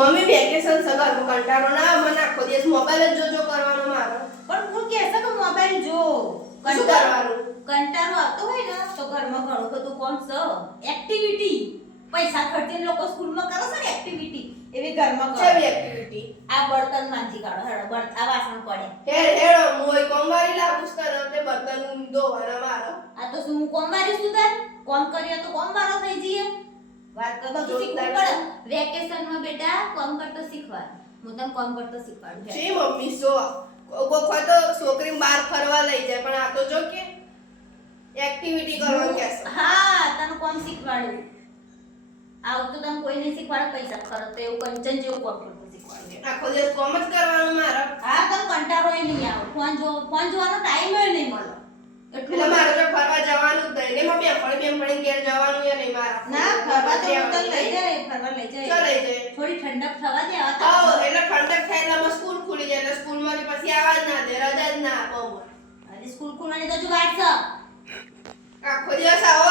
Mummy vacation Sagar કંટાળો ના મને આખો દિવસ મોબાઈલ જ જોજો કરવાનો મારો. પણ હું કહેશે કે મોબાઈલ જો શું કરવાનું? કંટાળો આવતો હોય ને તો ઘરમાં ઘણું બધું કોમ છે એક્ટિવિટી પૈસા ખર્ચીને લોકો સ્કૂલમાં કરે છે ને એક્ટિવિટી એવી ઘરમાં કરો. કેવી એક્ટિવિટી? આ બર્તન માંજી કાઢો હેડો આ વાસણ પડે હેડો હું ઓય કોમવારી લાગુ છું તે બર્તન ધોવાના મારો. આ તો શું હું કોમ મારી છું તાર કોમ કરીએ તો કોમ મારો થઈ જઈએ વાત કરતો તો શીખવું પડે વેકેશનમાં બેટા કોમ કરતો શીખવા હું તને કોમ કરતો શીખવાડું જી મમ્મી સો કોઈ તો છોકરી બહાર ફરવા લઈ જાય પણ આ તો જો કે એક્ટિવિટી કરવા કે છે. હા તને કોમ શીખવાડું આવું તો તને કોઈ નહીં શીખવાડે પૈસા ખર્ચ તો એવું કંચન જેવું કોમ કરતો શીખવાડું આખો દિવસ કોમ જ કરવાનું મારો. હા તને કંટાળો નહીં આવે ફોન જોવાનો ટાઈમ નહીં મળે એટલે મારે જો ફરવા જવાનું જ નહીં ને મમ્મી બેનપણી ઘેર જવાનું ય નહીં મારા. ના ફરવા તો હું તને લઈ જાય ફરવા લઈ ચલ જાય લઈ જાય. થોડી ઠંડક થવા દે એટલે ઠંડક થાય એટલે અમે સ્કૂલ ખુલી જાય એટલે સ્કૂલમાંથી પછી આવા જ ના દે રજા જ ના આપો. અરે સ્કૂલ ખુલવાની તો જો વાત છે આખો દિવસ આવો